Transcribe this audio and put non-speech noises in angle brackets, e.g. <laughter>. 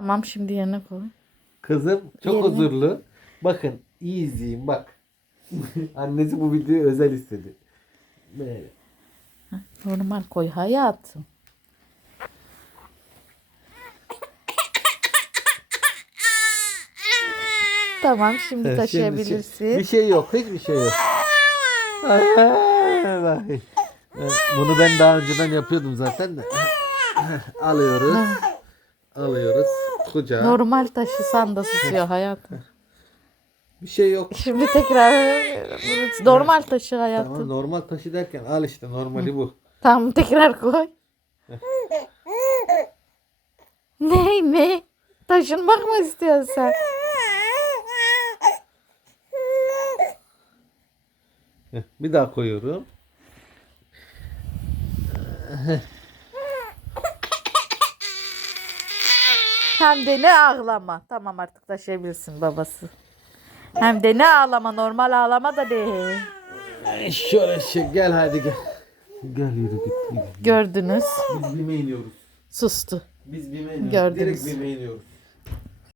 Tamam şimdi yerine koy. Kızım çok Yerine. huzurlu. Bakın iyi izleyin bak. <laughs> Annesi bu videoyu özel istedi. Böyle. Normal koy hayatım. Tamam şimdi Evet, taşıyabilirsin. şimdi Bir şey yok. Hiçbir şey yok. Ay, <laughs> bak. Evet, Bunu ben daha önceden yapıyordum zaten de. <laughs> Alıyoruz. Kucağa. Normal taşısan da susuyor hayatım. Bir şey yok. Şimdi tekrar normal taşı Tamam, hayatım. normal taşı derken al işte normali bu. Tamam tekrar koy. ne ne? Taşınmak mı istiyorsun sen? Bir daha koyuyorum. Hem de ne ağlama. Tamam artık taşıyabilirsin babası. Hem de ne ağlama normal ağlama da değil. Ay, Şöyle şey gel hadi gel. Gel yürü git. Gördünüz. Biz bime iniyoruz. Sustu. Biz bime iniyoruz. Gördünüz. Direkt bime iniyoruz.